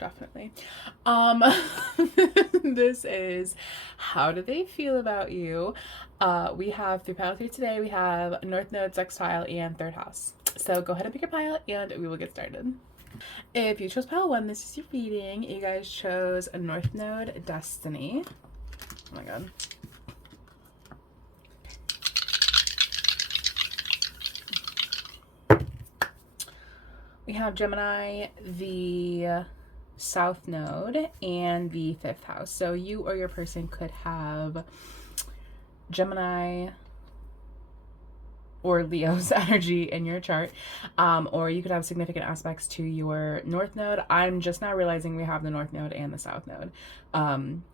definitely. This is how do they feel about you? We have 3 piles here today. We have North Node, Sextile, and Third House. So go ahead and pick your pile and we will get started. If you chose pile 1, this is your reading. You guys chose a North Node, Destiny. Oh my god. We have Gemini, the South Node, and the 5th house. So you or your person could have Gemini or Leo's energy in your chart, or you could have significant aspects to your North Node. I'm just now realizing we have the North Node and the South Node.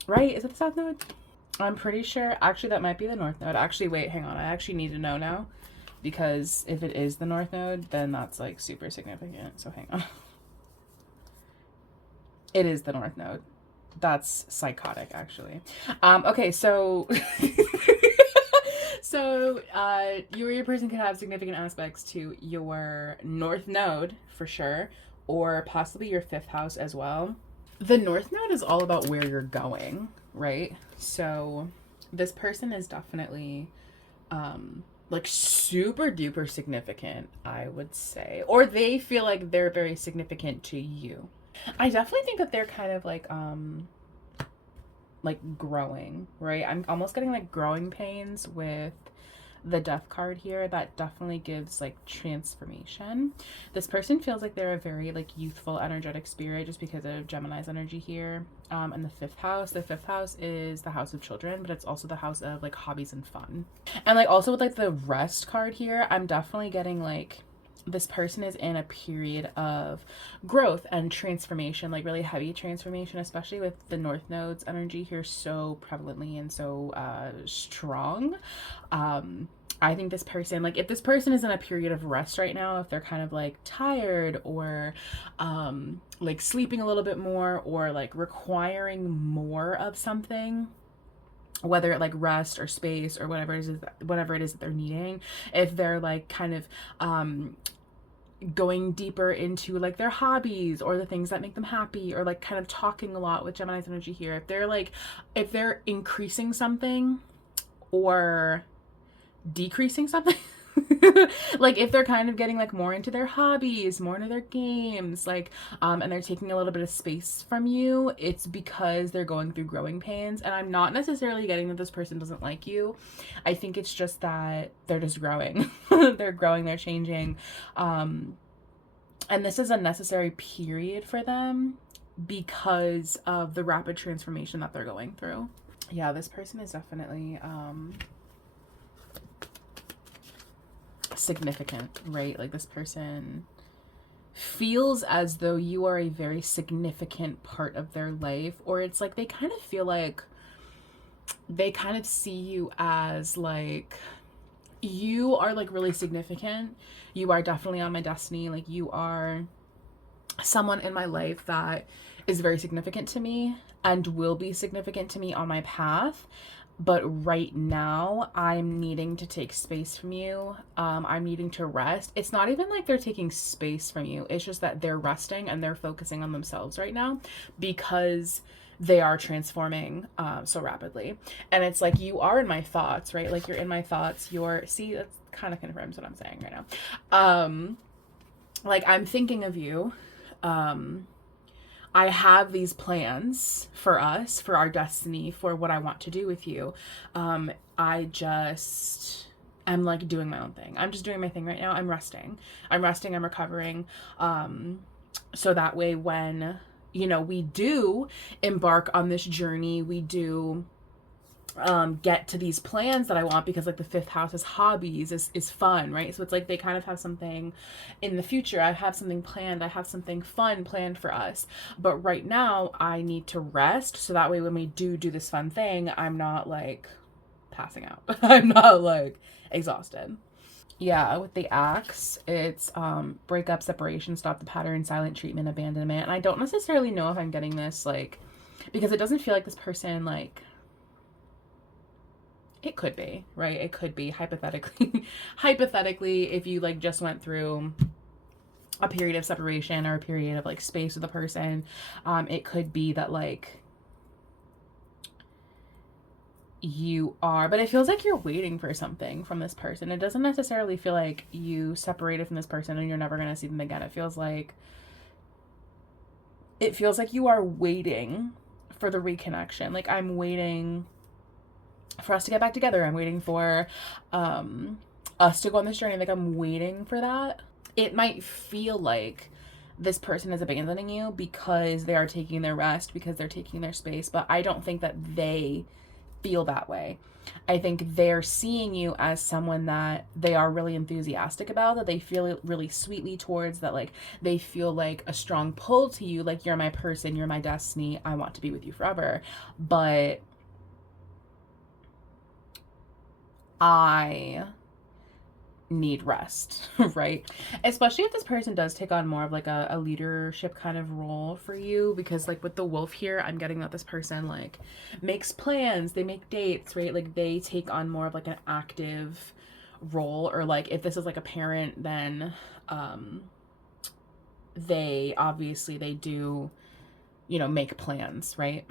Right? Is it the South Node? I'm pretty sure. Actually, that might be the North Node. Actually, wait, hang on. I actually need to know now. Because if it is the North Node, then that's like super significant. So hang on. It is the North Node. That's psychotic, actually. Okay, so so you or your person could have significant aspects to your North Node for sure, or possibly your 5th house as well. The North Node is all about where you're going, right? So this person is definitely like super duper significant, I would say, or they feel like they're very significant to you. I definitely think that they're kind of like growing, right? I'm almost getting like growing pains with the Death card here. That definitely gives like transformation. This person feels like they're a very like youthful, energetic spirit just because of Gemini's energy here. And the 5th house. The 5th house is the house of children, but it's also the house of like hobbies and fun. And like also with like the Rest card here, I'm definitely getting like this person is in a period of growth and transformation, like really heavy transformation, especially with the North Node's energy here so prevalently and so strong. I think this person, like if this person is in a period of rest right now, if they're kind of like tired or like sleeping a little bit more or like requiring more of something, whether it like rest or space or whatever it is that they're needing, if they're like kind of going deeper into like their hobbies or the things that make them happy, or like kind of talking a lot with Gemini's energy here, if they're increasing something or decreasing something like if they're kind of getting like more into their hobbies, more into their games, like and they're taking a little bit of space from you, it's because they're going through growing pains. And I'm not necessarily getting that this person doesn't like you. I think it's just that they're just growing. They're growing, they're changing, and this is a necessary period for them because of the rapid transformation that they're going through. Yeah, this person is definitely significant, right? Like this person feels as though you are a very significant part of their life, or it's like they kind of feel like they kind of see you as like you are like really significant. You are definitely on my destiny. Like you are someone in my life that is very significant to me and will be significant to me on my path. But right now I'm needing to take space from you. I'm needing to rest. It's not even like they're taking space from you. It's just that they're resting and they're focusing on themselves right now because they are transforming so rapidly. And it's like you are in my thoughts, right? Like you're in my thoughts. See, that kind of confirms what I'm saying right now. Like I'm thinking of you. I have these plans for us, for our destiny, for what I want to do with you. I'm like doing my own thing. I'm just doing my thing right now. I'm resting, I'm recovering. So that way when, we do embark on this journey, we do get to these plans that I want, because like the 5th house is hobbies, is fun, right? So it's like they kind of have something in the future. I have something planned. I have something fun planned for us. But right now I need to rest. So that way when we do this fun thing, I'm not like passing out. I'm not like exhausted. Yeah, with the axe, it's breakup, separation, stop the pattern, silent treatment, abandonment. And I don't necessarily know if I'm getting this like, because it doesn't feel like this person like, it could be, right? It could be hypothetically, hypothetically, if you like just went through a period of separation or a period of like space with a person. It could be that like you are, but it feels like you're waiting for something from this person. It doesn't necessarily feel like you separated from this person and you're never going to see them again. It feels like you are waiting for the reconnection. Like, I'm waiting for us to get back together. I'm waiting for us to go on this journey. Like, I'm waiting for that. It might feel like this person is abandoning you because they are taking their rest, because they're taking their space, but I don't think that they feel that way. I think they're seeing you as someone that they are really enthusiastic about, that they feel really sweetly towards, that like they feel like a strong pull to you, like you're my person, you're my destiny, I want to be with you forever. But I need rest, right? Especially if this person does take on more of like a leadership kind of role for you, because like with the wolf here, I'm getting that this person like makes plans, they make dates, right? Like they take on more of like an active role, or like if this is like a parent, then they do, you know, make plans, right?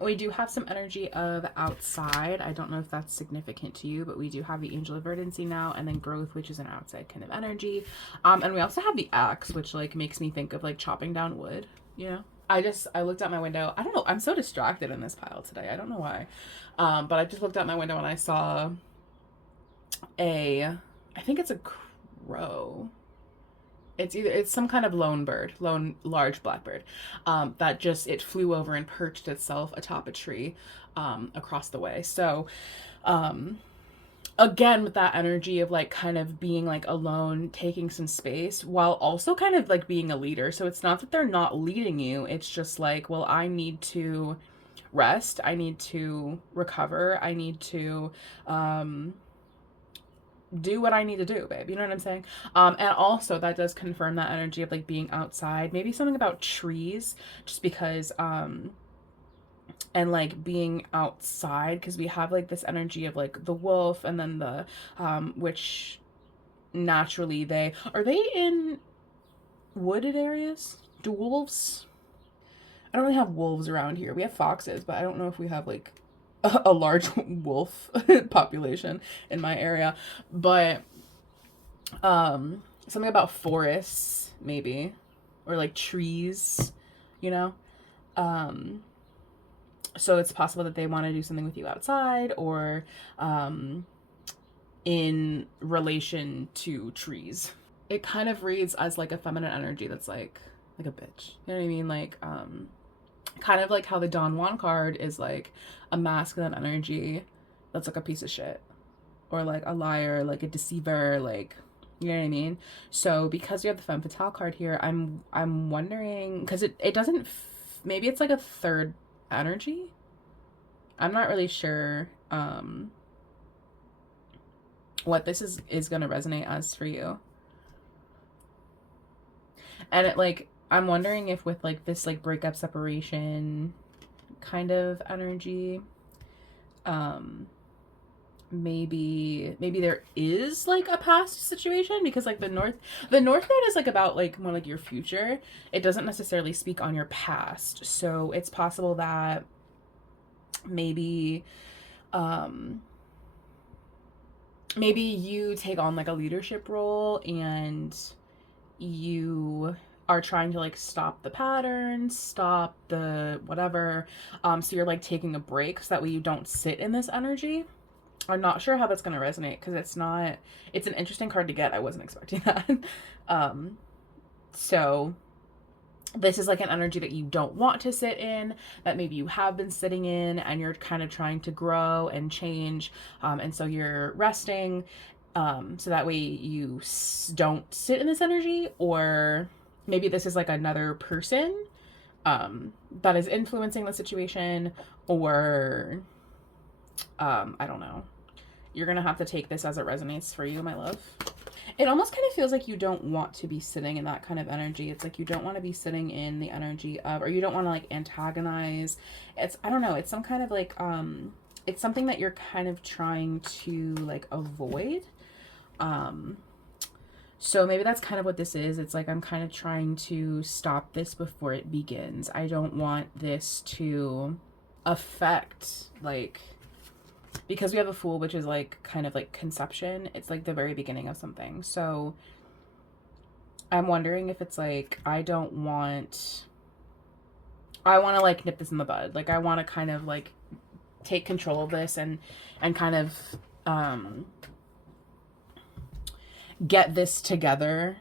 We do have some energy of outside. I don't know if that's significant to you, but we do have the angel of verdancy now, and then growth, which is an outside kind of energy. And we also have the axe, which like makes me think of like chopping down wood, you know? I looked out my window. I don't know. I'm so distracted in this pile today. I don't know why. But I just looked out my window and I saw I think it's a crow. It's some kind of large blackbird, that just, it flew over and perched itself atop a tree, across the way. So, again, with that energy of like kind of being like alone, taking some space while also kind of like being a leader. So it's not that they're not leading you. It's just like, well, I need to rest. I need to recover. I need to, do what I need to do, babe. You know what I'm saying? And also that does confirm that energy of like being outside. Maybe something about trees, just because, and like being outside, because we have like this energy of like the wolf, and then the, which naturally are they in wooded areas? Do wolves? I don't really have wolves around here. We have foxes, but I don't know if we have like a large wolf population in my area. But something about forests maybe, or like trees, you know. So it's possible that they want to do something with you outside, or in relation to trees. It kind of reads as like a feminine energy that's like a bitch, you know what I mean? Like kind of like how the Don Juan card is like a masculine energy that's like a piece of shit, or like a liar, like a deceiver, like, you know what I mean? So because we have the femme fatale card here, I'm wondering, because it doesn't maybe it's like a third energy. I'm not really sure what this is going to resonate as for you. And it like, I'm wondering if with like this like breakup, separation kind of energy, maybe there is like a past situation, because like the north node is like about like more like your future. It doesn't necessarily speak on your past. So it's possible that maybe maybe you take on like a leadership role, and you are trying to like stop the patterns, stop the whatever. So you're like taking a break so that way you don't sit in this energy. I'm not sure how that's going to resonate, because it's an interesting card to get. I wasn't expecting that. So this is like an energy that you don't want to sit in, that maybe you have been sitting in, and you're kind of trying to grow and change. And so you're resting, so that way you don't sit in this energy. Or maybe this is like another person that is influencing the situation, or I don't know. You're gonna have to take this as it resonates for you, my love. It almost kind of feels like you don't want to be sitting in that kind of energy. It's like you don't want to be sitting in the energy of, or you don't want to like antagonize. I don't know, it's some kind of like, it's something that you're kind of trying to like avoid. So maybe that's kind of what this is. It's like I'm kind of trying to stop this before it begins. I don't want this to affect, like, because we have a Fool, which is like kind of like conception. It's like the very beginning of something. So I'm wondering if it's like I want to like nip this in the bud. Like I want to kind of like take control of this and kind of get this together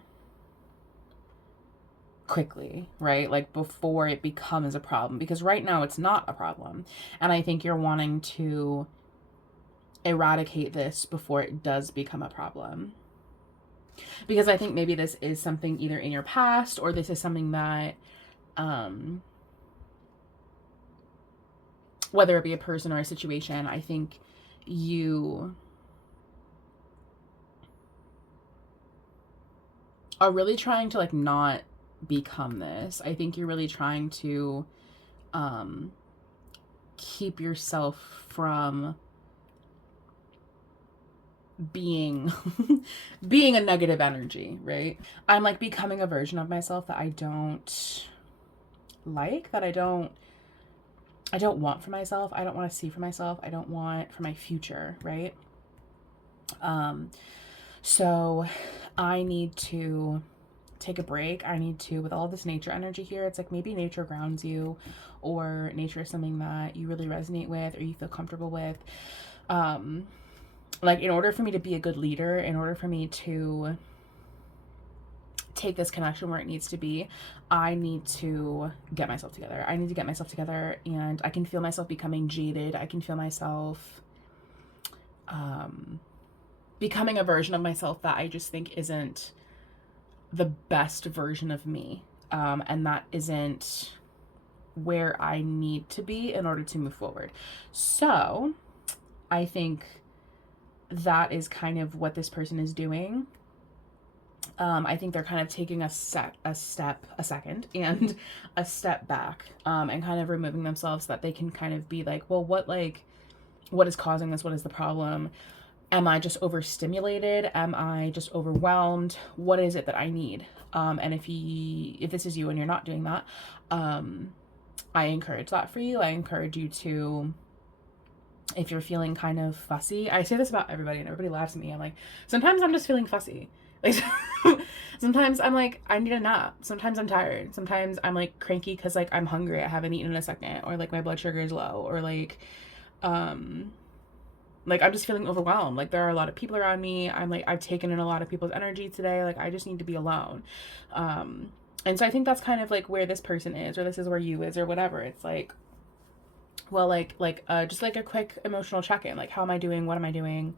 quickly, right? Like before it becomes a problem, because right now it's not a problem. And I think you're wanting to eradicate this before it does become a problem. Because I think maybe this is something either in your past, or this is something that whether it be a person or a situation, I think you are really trying to like not become this. I think you're really trying to keep yourself from being being a negative energy, right? I'm like becoming a version of myself that I don't like, that I don't want for myself. I don't want to see for myself. I don't want for my future, right? So I need to take a break. I need to, with all this nature energy here, it's like maybe nature grounds you, or nature is something that you really resonate with or you feel comfortable with. Like in order for me to be a good leader, in order for me to take this connection where it needs to be, I need to get myself together. I need to get myself together, and I can feel myself becoming jaded. I can feel myself becoming a version of myself that I just think isn't the best version of me. And that isn't where I need to be in order to move forward. So I think that is kind of what this person is doing. I think they're kind of taking a second and a step back, and kind of removing themselves so that they can kind of be like, well, what is causing this? What is the problem? Am I just overstimulated? Am I just overwhelmed? What is it that I need? And if this is you and you're not doing that, I encourage that for you. I encourage you to, if you're feeling kind of fussy, I say this about everybody and everybody laughs at me. I'm like, sometimes I'm just feeling fussy. Like, sometimes I'm like, I need a nap. Sometimes I'm tired. Sometimes I'm like cranky because like I'm hungry. I haven't eaten in a second, or like my blood sugar is low, or like I'm just feeling overwhelmed. Like there are a lot of people around me. I'm like, I've taken in a lot of people's energy today. Like I just need to be alone. And so I think that's kind of like where this person is, or this is where you is, or whatever. It's like, well, just like a quick emotional check-in. Like, how am I doing? What am I doing?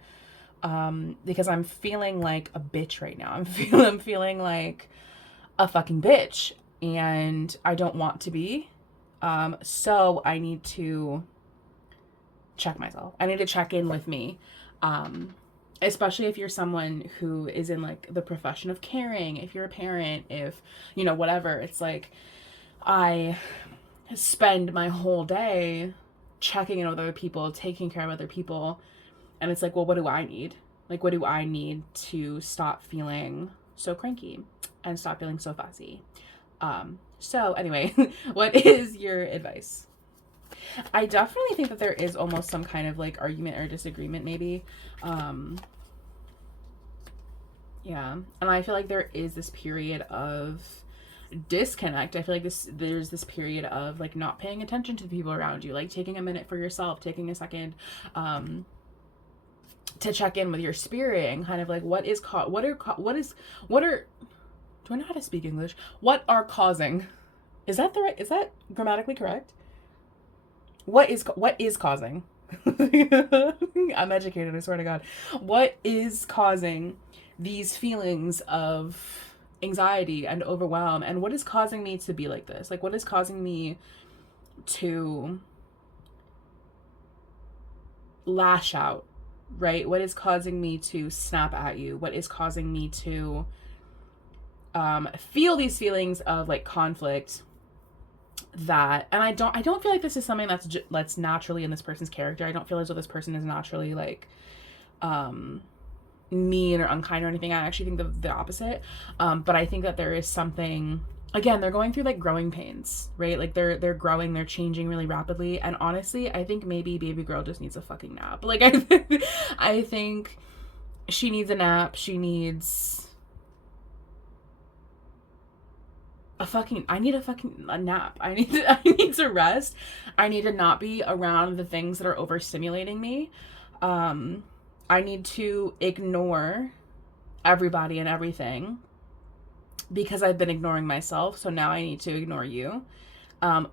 Because I'm feeling like a bitch right now. I'm feeling like a fucking bitch, and I don't want to be. So I need to check myself. I need to check in with me. Especially if you're someone who is in like the profession of caring, if you're a parent, if, whatever. It's like, I spend my whole day checking in with other people, taking care of other people. And it's like, well, what do I need? Like, what do I need to stop feeling so cranky and stop feeling so fussy? So anyway, what is your advice? I definitely think that there is almost some kind of like argument or disagreement, maybe. Yeah. And I feel like there is this period of disconnect. I feel like there's this period of like not paying attention to the people around you, like taking a minute for yourself, taking a second to check in with your spirit and kind of like what are do I know how to speak English? What are causing? Is that grammatically correct? What is causing? I'm educated, I swear to God. What is causing these feelings of anxiety and overwhelm, and what is causing me to be like this? Like, what is causing me to lash out, right? What is causing me to snap at you? What is causing me to feel these feelings of like conflict? That, and I don't feel like this is something that's naturally in this person's character. I don't feel as though this person is naturally like mean or unkind or anything. I actually think the opposite. But I think that there is something, again, they're going through like growing pains, right? Like they're growing, they're changing really rapidly. And honestly, I think maybe baby girl just needs a fucking nap. Like I think she needs a nap. She needs I need a nap. I need to rest. I need to not be around the things that are overstimulating me. I need to ignore everybody and everything because I've been ignoring myself. So now I need to ignore you,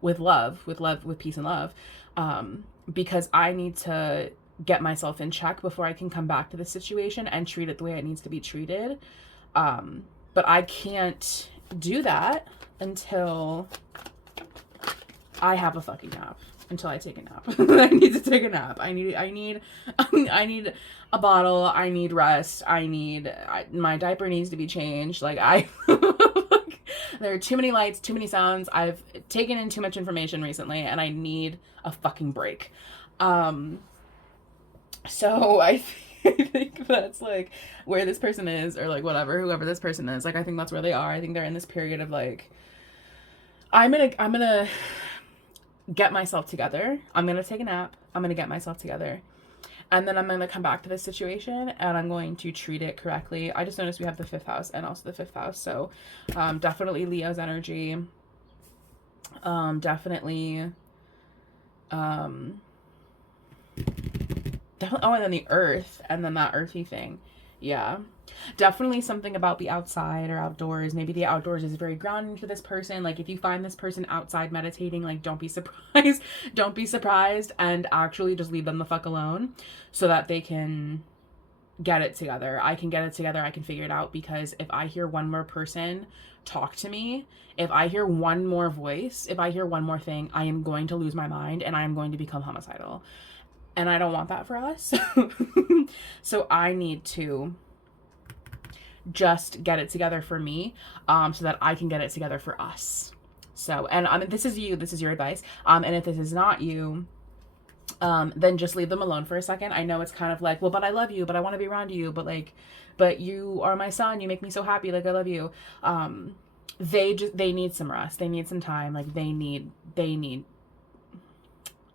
with love, with peace and love, because I need to get myself in check before I can come back to the situation and treat it the way it needs to be treated. But I can't do that until I have a fucking nap. Until I take a nap. I need to take a nap. I need a bottle. I need rest. My diaper needs to be changed. Like there are too many lights, too many sounds. I've taken in too much information recently and I need a fucking break. So I think that's like where this person is, or like whoever this person is. Like I think that's where they are. I think they're in this period of like, I'm gonna get myself together. I'm gonna take a nap. I'm gonna get myself together. And then I'm gonna come back to this situation and I'm going to treat it correctly. I just noticed we have the 5th house and also the 5th house. So definitely Leo's energy. Definitely and then the earth, and then that earthy thing. Yeah, definitely something about the outside or outdoors. Maybe the outdoors is very grounding to this person. Like if you find this person outside meditating, like don't be surprised. Don't be surprised, and actually just leave them the fuck alone so that they can get it together. I can get it together. I can figure it out, because if I hear one more person talk to me, if I hear one more voice, if I hear one more thing, I am going to lose my mind and I am going to become homicidal. And I don't want that for us. So I need to just get it together for me, so that I can get it together for us. So, and this is you, this is your advice. And if this is not you, then just leave them alone for a second. I know it's kind of like, well, but I love you, but I want to be around you, but you are my son, you make me so happy, like I love you. They need some rest. They need some time. Like they need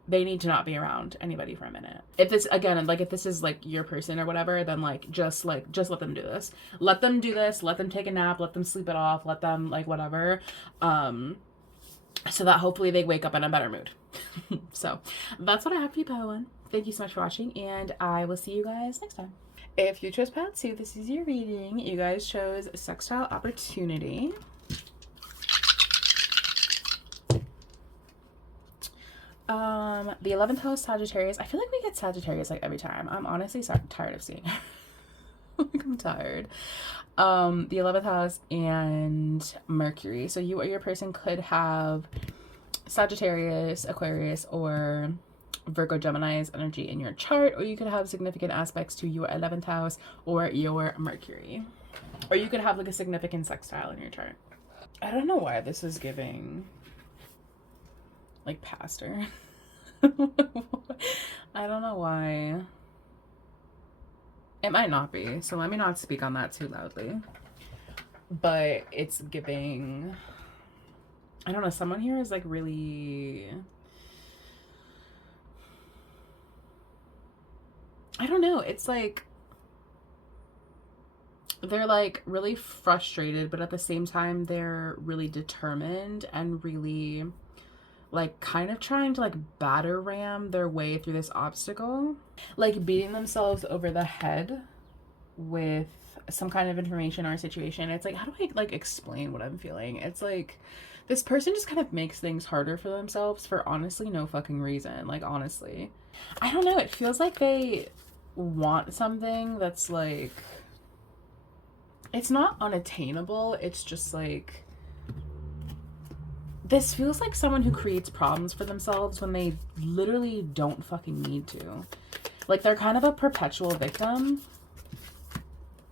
to not be around anybody for a minute. If this, again, like if this is like your person or whatever, then just let them do this. Let them do this. Let them take a nap. Let them sleep it off. Let them like whatever. So that hopefully they wake up in a better mood. So that's what I have for you, Padawan. Thank you so much for watching, and I will see you guys next time. If you chose Pad 2, this is your reading. You guys chose Sextile Opportunity. The 11th house, Sagittarius. I feel like we get Sagittarius like every time. I'm honestly tired of seeing it. Like I'm tired. The 11th house and Mercury. So you or your person could have Sagittarius, Aquarius, or Virgo, Gemini's energy in your chart, or you could have significant aspects to your 11th house or your Mercury, or you could have like a significant sextile in your chart. I don't know why this is giving like pastor. I don't know why. It might not be, so let me not speak on that too loudly. But it's giving, I don't know, someone here is like really, I don't know, it's like they're like really frustrated, but at the same time they're really determined and really like kind of trying to like batter ram their way through this obstacle, like beating themselves over the head with some kind of information or situation. It's like, how do I like explain what I'm feeling? It's like this person just kind of makes things harder for themselves for honestly no fucking reason. Like honestly, I don't know, it feels like they want something that's like, it's not unattainable, it's just like, this feels like someone who creates problems for themselves when they literally don't fucking need to. Like they're kind of a perpetual victim.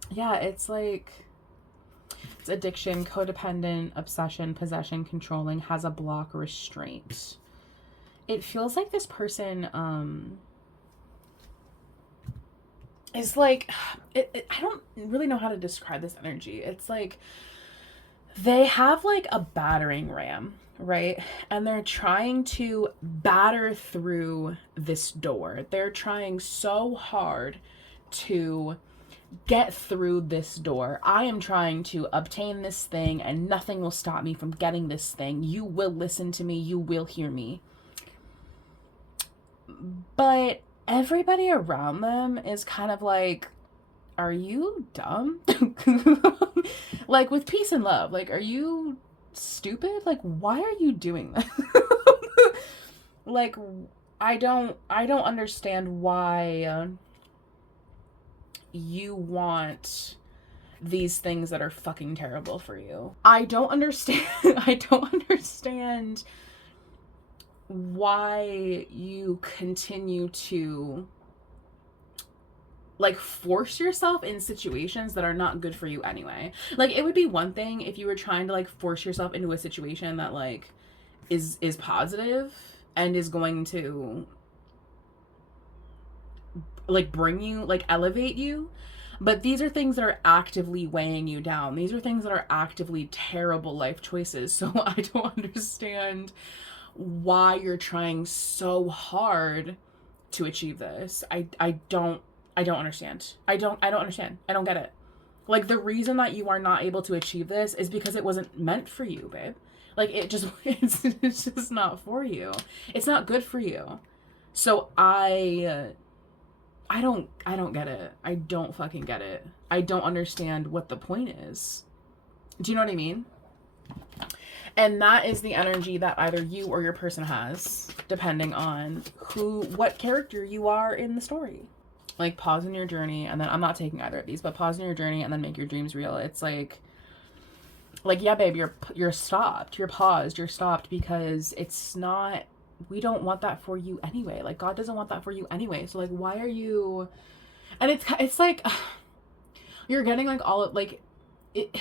Yeah, it's like, it's addiction, codependent, obsession, possession, controlling, has a block, restraint. It feels like this person, is like, I don't really know how to describe this energy. It's like they have like a battering ram, right? And they're trying to batter through this door. They're trying so hard to get through this door. I am trying to obtain this thing, and nothing will stop me from getting this thing. You will listen to me. You will hear me. But everybody around them is kind of like, are you dumb? Like, with peace and love, like, are you stupid? Like, why are you doing this? Like, I don't understand why you want these things that are fucking terrible for you. I don't understand. I don't understand why you continue to like force yourself in situations that are not good for you anyway. Like, it would be one thing if you were trying to like force yourself into a situation that like is positive and is going to like bring you, like elevate you. But these are things that are actively weighing you down. These are things that are actively terrible life choices. So I don't understand why you're trying so hard to achieve this. I don't understand. I don't understand. I don't get it. Like, the reason that you are not able to achieve this is because it wasn't meant for you, babe. Like, it's just not for you. It's not good for you. So I don't get it. I don't fucking get it. I don't understand what the point is. Do you know what I mean? And that is the energy that either you or your person has, depending on what character you are in the story. Like, pause in your journey, and then, I'm not taking either of these, but pause in your journey and then make your dreams real. It's like, yeah, babe, you're stopped. You're paused. You're stopped because it's not, we don't want that for you anyway. Like, God doesn't want that for you anyway. So, like, why are you, and it's like, you're getting, like, all of, like, it,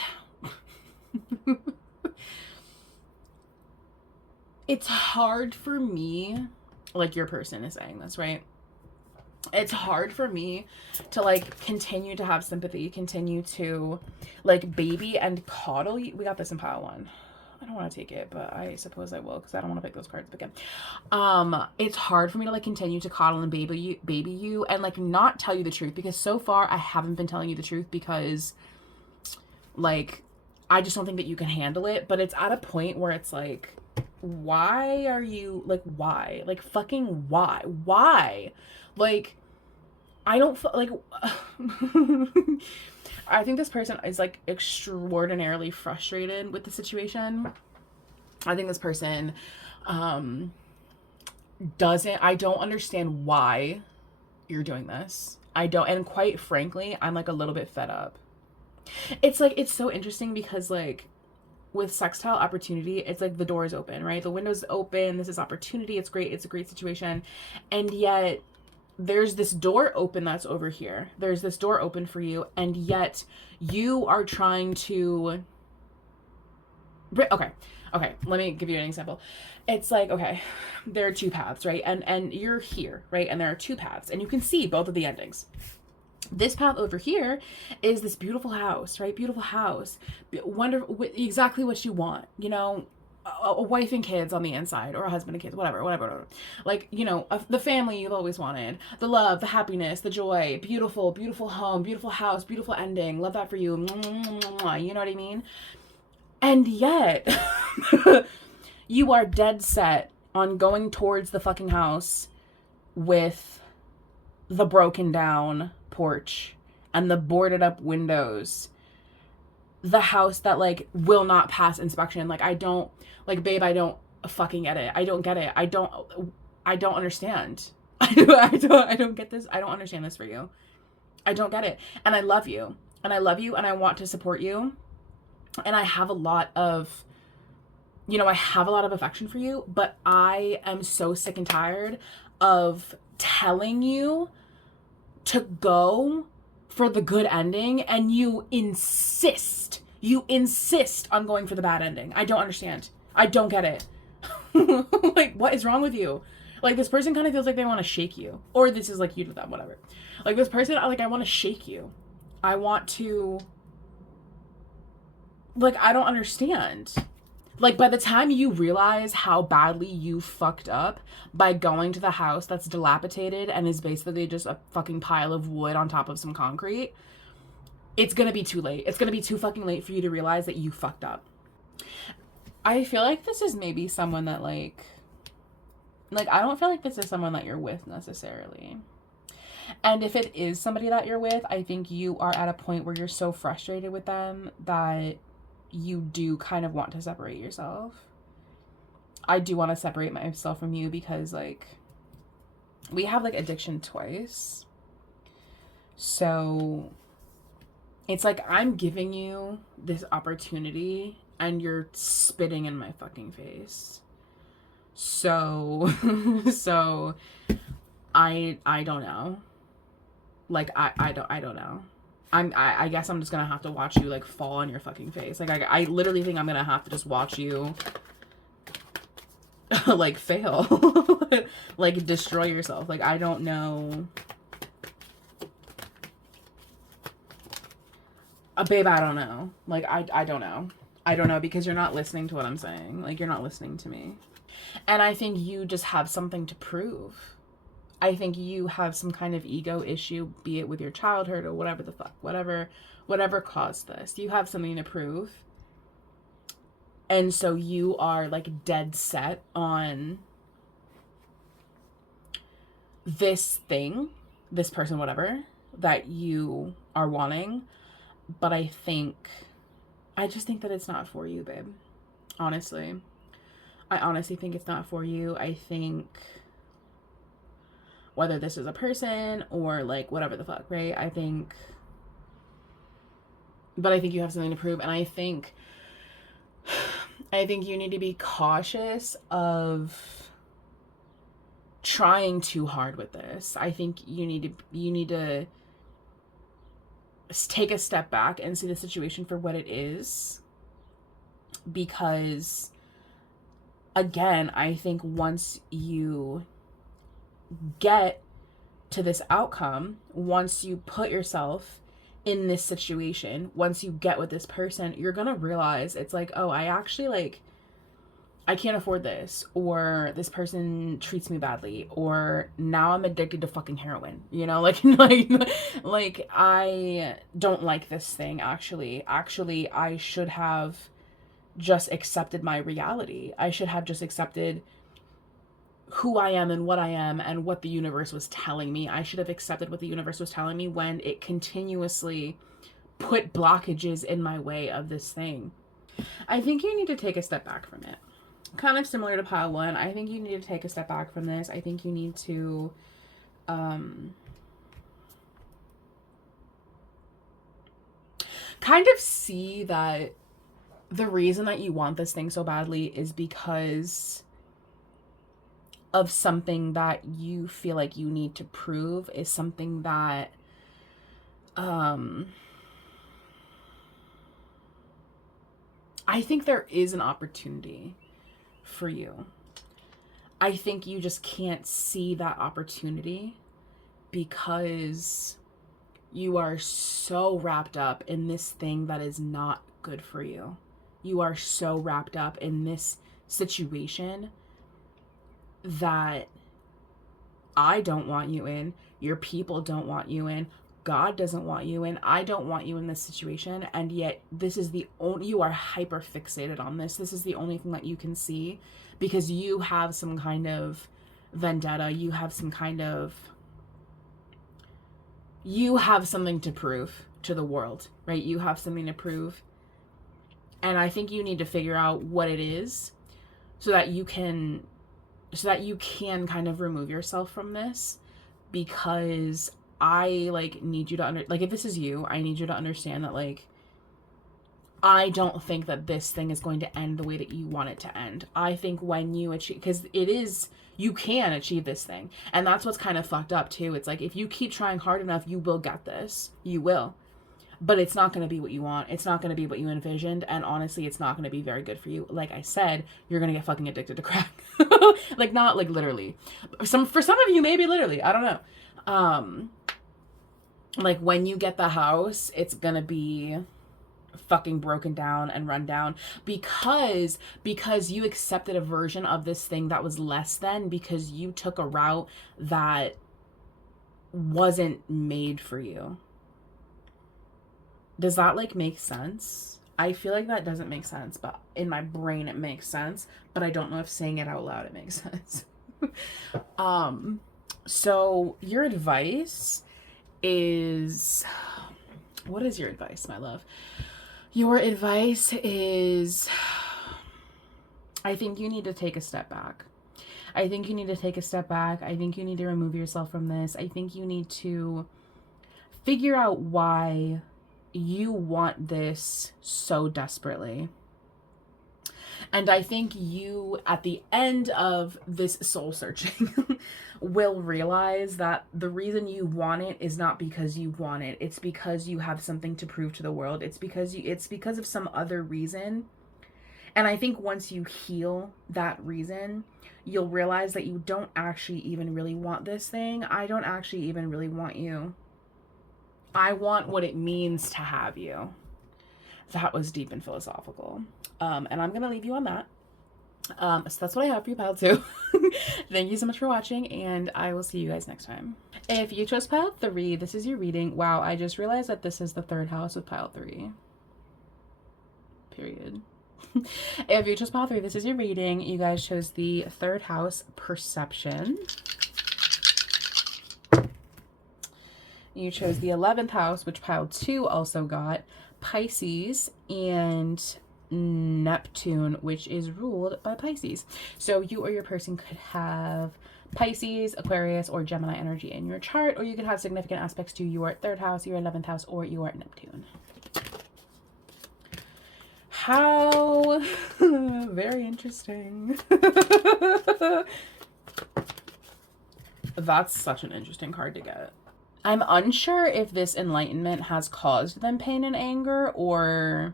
it's hard for me, like, your person is saying this, right? It's hard for me to like continue to have sympathy, continue to like baby and coddle you. We got this in pile 1. I don't want to take it, but I suppose I will because I don't want to pick those cards again. It's hard for me to like continue to coddle and baby you and like not tell you the truth, because so far I haven't been telling you the truth because like I just don't think that you can handle it. But it's at a point where it's like, why are you like, why? Like, fucking why? Why? Like, I don't like I think this person is like extraordinarily frustrated with the situation. I think this person I don't understand why you're doing this. I don't, and quite frankly, I'm like a little bit fed up. It's like, it's so interesting because like with sextile opportunity, it's like the door is open, right? The window's open. This is opportunity. It's great. It's a great situation. And yet there's this door open that's over here. There's this door open for you. And yet you are trying to, okay. Let me give you an example. It's like, okay, there are 2 paths, right? And you're here, right? And there are 2 paths and you can see both of the endings. This path over here is this beautiful house, right? Beautiful house. Wonderful, exactly what you want, you know, a wife and kids on the inside, or a husband and kids, whatever. Like, you know, the family you've always wanted, the love, the happiness, the joy, beautiful home, beautiful house, beautiful ending. Love that for you. You know what I mean? And yet you are dead set on going towards the fucking house with the broken down porch and the boarded up windows, the house that like will not pass inspection. Like, I don't, like, babe, I don't fucking get it. I don't get it. I don't understand. I don't get this. I don't understand this for you. I don't get it. And I love you. And I love you and I want to support you. And I have a lot of, you know, I have a lot of affection for you, but I am so sick and tired of telling you to go for the good ending and you insist on going for the bad ending. I don't understand. I don't get it. Like, what is wrong with you? Like, this person kind of feels like they want to shake you. Or this is, like, you to them, whatever. Like, this person, like, I want to shake you. I want to... Like, I don't understand. Like, by the time you realize how badly you fucked up by going to the house that's dilapidated and is basically just a fucking pile of wood on top of some concrete, it's gonna be too late. It's gonna be too fucking late for you to realize that you fucked up. I feel like this is maybe someone that, like, I don't feel like this is someone that you're with necessarily. And if it is somebody that you're with, I think you are at a point where you're so frustrated with them that you do kind of want to separate yourself. I do want to separate myself from you because, like, we have, like, addiction twice. So it's like I'm giving you this opportunity and you're spitting in my fucking face. So I don't know. Like, I don't know. I guess I'm just gonna have to watch you, like, fall on your fucking face. Like, I literally think I'm gonna have to just watch you like, fail. Like, destroy yourself. Like, I don't know. Babe, I don't know. Like, I don't know. I don't know, because you're not listening to what I'm saying. Like, you're not listening to me. And I think you just have something to prove. I think you have some kind of ego issue, be it with your childhood or whatever the fuck, whatever caused this. You have something to prove. And so you are, like, dead set on this thing, this person, whatever, that you are wanting. But I just think that it's not for you, babe. Honestly. I honestly think it's not for you. I think whether this is a person or, like, whatever the fuck, right? But I think you have something to prove. And I think you need to be cautious of trying too hard with this. I think you need to take a step back and see the situation for what it is. Because, again, I think once you get to this outcome, once you put yourself in this situation, once you get with this person, you're gonna realize it's like, oh, I actually, like, I can't afford this, or this person treats me badly, or now I'm addicted to fucking heroin, you know, like I don't like this thing. Actually, I should have just accepted my reality. I should have just accepted who I am and what the universe was telling me. I should have accepted what the universe was telling me when it continuously put blockages in my way of this thing. I think you need to take a step back from it. Kind of similar to pile one. I think you need to take a step back from this. I think you need to kind of see that the reason that you want this thing so badly is because of something that you feel like you need to prove, is something that I think there is an opportunity for you. I think you just can't see that opportunity because you are so wrapped up in this thing that is not good for you. You are so wrapped up in this situation that I don't want you in, your people don't want you in, God doesn't want you in, I don't want you in this situation, and yet this is the only, you are hyper fixated on this. This is the only thing that you can see because you have some kind of vendetta, you have something to prove to the world, right? You have something to prove. And I think you need to figure out what it is so that you can kind of remove yourself from this, because I, like, need you to if this is you, I need you to understand that, like, I don't think that this thing is going to end the way that you want it to end. I think when you achieve, because you can achieve this thing. And that's what's kind of fucked up too. It's like, if you keep trying hard enough, you will get this. You will. but it's not going to be what you want. It's not going to be what you envisioned. And honestly, it's not going to be very good for you. Like I said, you're going to get fucking addicted to crack. Like, not like literally. For some of you, maybe literally. I don't know. Like when you get the house, it's going to be fucking broken down and run down because you accepted a version of this thing that was less than, because you took a route that wasn't made for you. Does that like make sense? I feel like that doesn't make sense, but in my brain it makes sense, but I don't know if saying it out loud it makes sense. So your advice is, what is your advice, my love? Your advice is, I think you need to take a step back. I think you need to take a step back. I think you need to remove yourself from this. I think you need to figure out why you want this so desperately. And I think you, at the end of this soul searching, will realize that the reason you want it is not because you want it. It's because you have something to prove to the world. It's because of some other reason. And I think once you heal that reason, you'll realize that you don't actually even really want this thing. I don't actually even really want you. I want what it means to have you. That was deep and philosophical. And I'm going to leave you on that. So that's what I have for you, pile 2. Thank you so much for watching, and I will see you guys next time. If you chose pile 3, this is your reading. Wow, I just realized that this is the 3rd house with pile 3. Period. If you chose pile 3, this is your reading. You guys chose the 3rd house, perception. You chose the 11th house, which pile 2 also got, Pisces, and Neptune, which is ruled by Pisces. So you or your person could have Pisces, Aquarius, or Gemini energy in your chart, or you could have significant aspects to your 3rd house, your 11th house, or your Neptune. How very interesting. That's such an interesting card to get. I'm unsure if this enlightenment has caused them pain and anger, or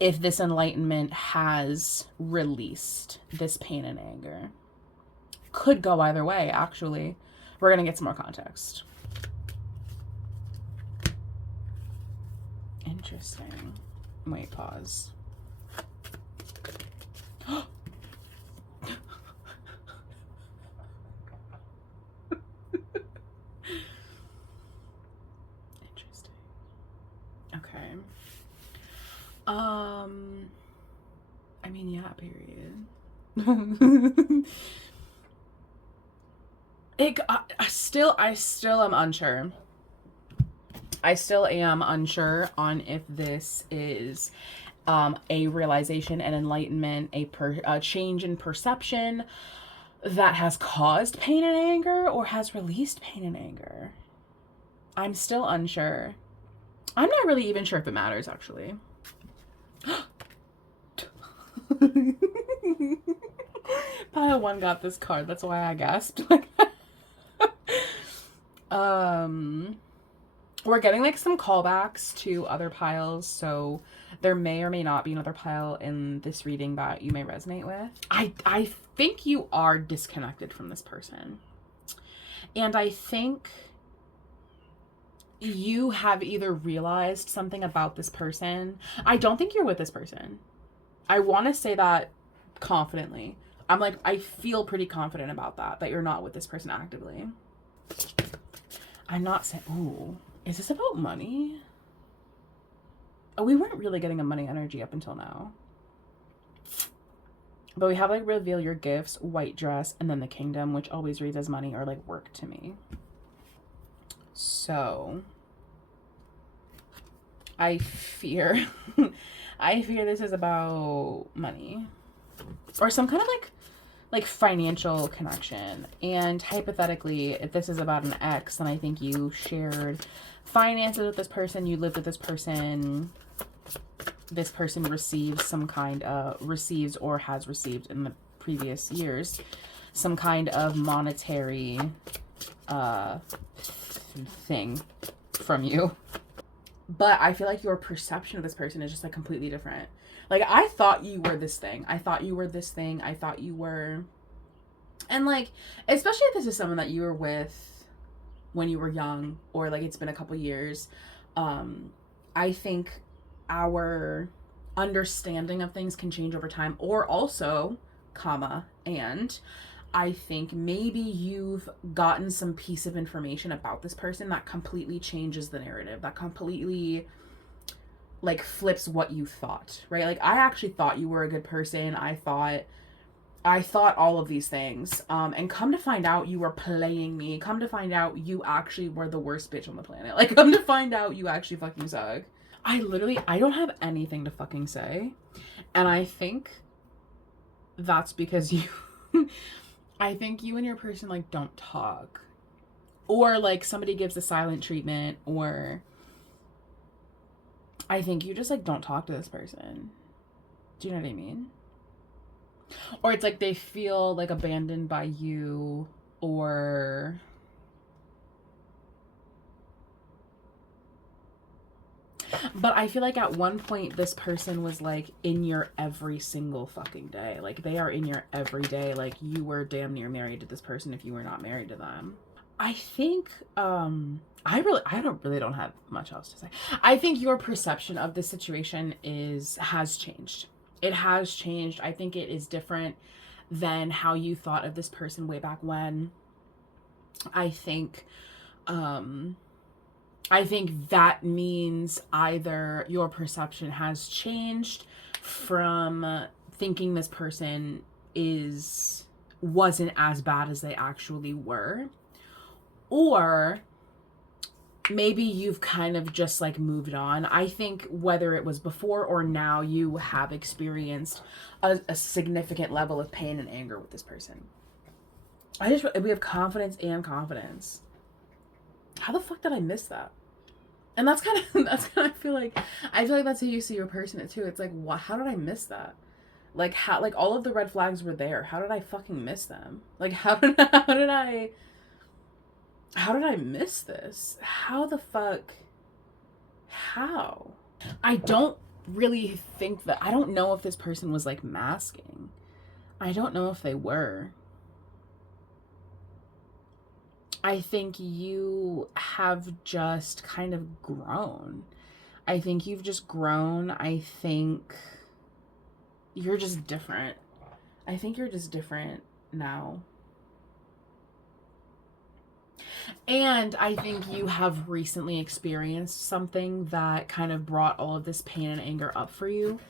if this enlightenment has released this pain and anger. Could go either way, actually. We're going to get some more context. Interesting. Wait, pause. I mean, yeah, period. I still am unsure. I still am unsure on if this is a realization, an enlightenment, a change in perception that has caused pain and anger or has released pain and anger. I'm still unsure. I'm not really even sure if it matters, actually. Pile 1 got this card. That's why I gasped. We're getting like some callbacks to other piles, so there may or may not be another pile in this reading that you may resonate with. I think you are disconnected from this person. And I think you have either realized something about this person. I don't think you're with this person. I want to say that confidently. I'm like, I feel pretty confident about that you're not with this person actively. I'm not saying, ooh, is this about money? Oh, we weren't really getting a money energy up until now. But we have like reveal your gifts, white dress, and then the kingdom, which always reads as money or like work to me. So I fear this is about money or some kind of like financial connection. And hypothetically, if this is about an ex, then I think you shared finances with this person, you lived with this person receives some kind of, receives or has received in the previous years some kind of monetary thing from you. But I feel like your perception of this person is just like completely different. Like, I thought you were this thing. I thought you were this thing. I thought you were. And like, especially if this is someone that you were with when you were young, or like it's been a couple years, I think our understanding of things can change over time. Or also, comma, and I think maybe you've gotten some piece of information about this person that completely changes the narrative, that completely like flips what you thought, right? Like, I actually thought you were a good person. I thought all of these things. And come to find out, you were playing me. Come to find out, you actually were the worst bitch on the planet. Like, come to find out, you actually fucking suck. I don't have anything to fucking say. And I think that's because you, I think you and your person, like, don't talk. Or, like, somebody gives the silent treatment, or I think you just, like, don't talk to this person. Do you know what I mean? Or it's like they feel, like, abandoned by you, or... But I feel like at one point this person was like in your every single fucking day. Like, they are in your every day. Like, you were damn near married to this person if you were not married to them. I think I don't have much else to say. I think your perception of the situation has changed. It has changed. I think it is different than how you thought of this person way back when. I think that means either your perception has changed from thinking this person wasn't as bad as they actually were, or maybe you've kind of just like moved on. I think whether it was before or now, you have experienced a significant level of pain and anger with this person. We have confidence and confidence. How the fuck did I miss that? And that's kind of I feel like that's how you see your person too. It's like, what? How did I miss that? Like, how, like, all of the red flags were there. How did I fucking miss them? Like, how did I miss this? How the fuck? How? I don't really think that, I don't know if this person was like masking. I don't know if they were. I think you have just kind of grown. I think you've just grown. I think you're just different. I think you're just different now. And I think you have recently experienced something that kind of brought all of this pain and anger up for you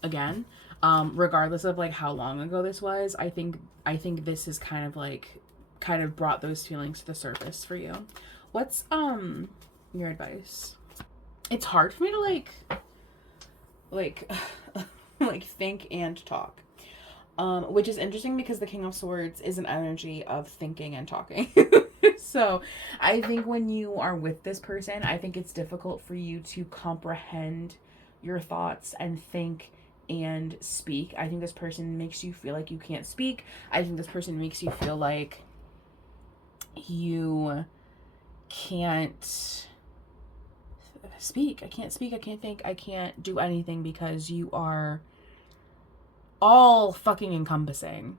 again. Regardless of like how long ago this was, I think this is kind of brought those feelings to the surface for you. What's your advice? It's hard for me to like think and talk. Which is interesting because the King of Swords is an energy of thinking and talking. So I think when you are with this person, I think it's difficult for you to comprehend your thoughts and think and speak. I think this person makes you feel like you can't speak. I think this person makes you feel like you can't speak. I can't speak. I can't think. I can't do anything because you are all fucking encompassing.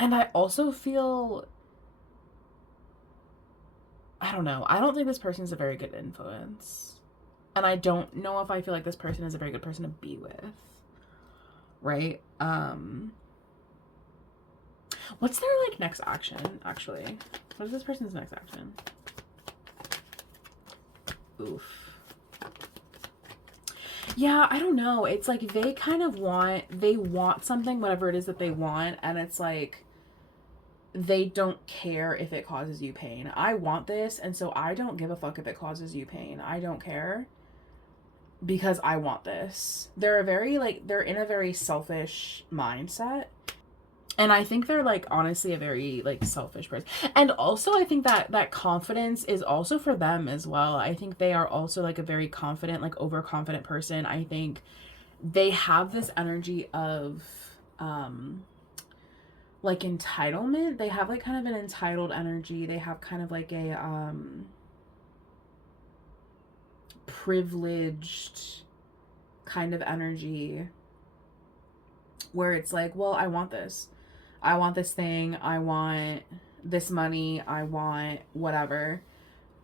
And I also feel, I don't know, I don't think this person is a very good influence. And I don't know if I feel like this person is a very good person to be with. Right? What's their like next action, actually? What is this person's next action? Oof. Yeah, I don't know. It's like they kind of want something, whatever it is that they want, and it's like they don't care if it causes you pain. I want this, and so I don't give a fuck if it causes you pain. I don't care because I want this. They're in a very selfish mindset. And I think they're like honestly a very like selfish person. And also I think that confidence is also for them as well. I think they are also like a very confident, like overconfident person. I think they have this energy of like entitlement. They have like kind of an entitled energy. They have kind of like a privileged kind of energy where it's like, well, I want this. I want this thing. I want this money. I want whatever.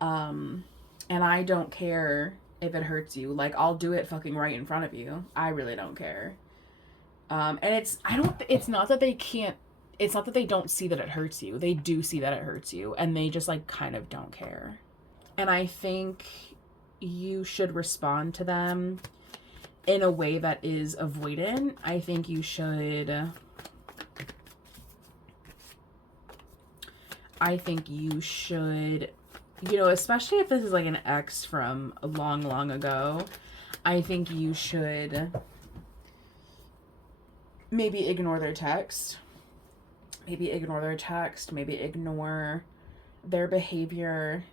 And I don't care if it hurts you. Like, I'll do it fucking right in front of you. I really don't care. And it's not that they can't, it's not that they don't see that it hurts you. They do see that it hurts you, and they just like kind of don't care. And I think you should respond to them in a way that is avoidant. I think you should, you know, especially if this is like an ex from a long, long ago, I think you should maybe ignore their text. Maybe ignore their behavior.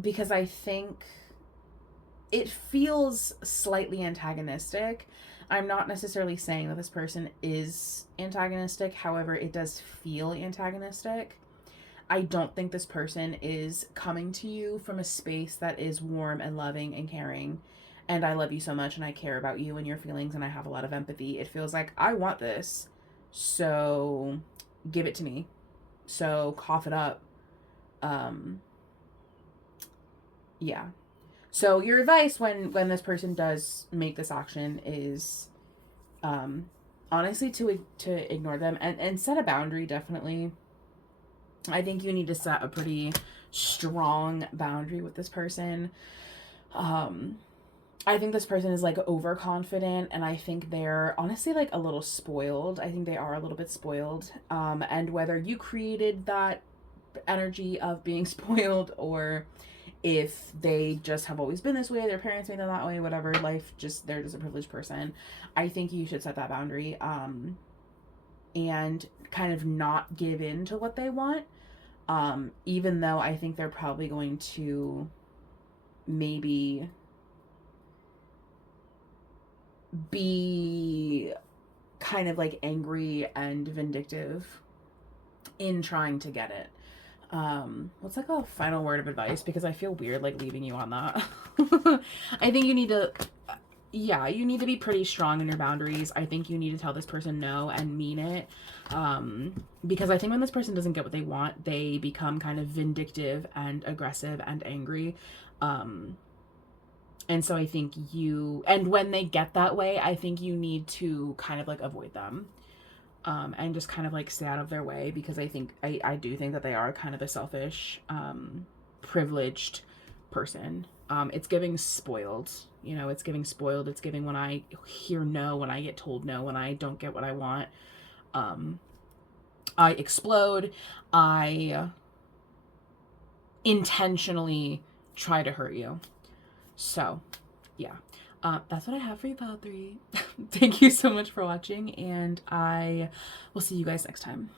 Because I think it feels slightly antagonistic. I'm not necessarily saying that this person is antagonistic, however, it does feel antagonistic. I don't think this person is coming to you from a space that is warm and loving and caring. And I love you so much and I care about you and your feelings and I have a lot of empathy. It feels like, I want this, so give it to me. So cough it up. Yeah. So your advice when this person does make this action is honestly to ignore them and set a boundary. Definitely, I think you need to set a pretty strong boundary with this person. I think this person is like overconfident, and I think they're honestly like a little spoiled. I think they are a little bit spoiled. And whether you created that energy of being spoiled or if they just have always been this way, their parents made them that way, whatever, they're just a privileged person. I think you should set that boundary, and kind of not give in to what they want. Even though I think they're probably going to maybe be kind of like angry and vindictive in trying to get it. What's like a final word of advice? Because I feel weird like leaving you on that. I think you need to, yeah, you need to be pretty strong in your boundaries. I think you need to tell this person no and mean it. Because I think when this person doesn't get what they want, they become kind of vindictive and aggressive and angry. And so I think and when they get that way, I think you need to kind of like avoid them. And just kind of like stay out of their way, because I do think that they are kind of a selfish, privileged person. It's giving spoiled, you know, it's giving spoiled. It's giving when I hear no, when I get told no, when I don't get what I want, I explode. I intentionally try to hurt you. So, yeah. That's what I have for you, Pile 3. Thank you so much for watching, and I will see you guys next time.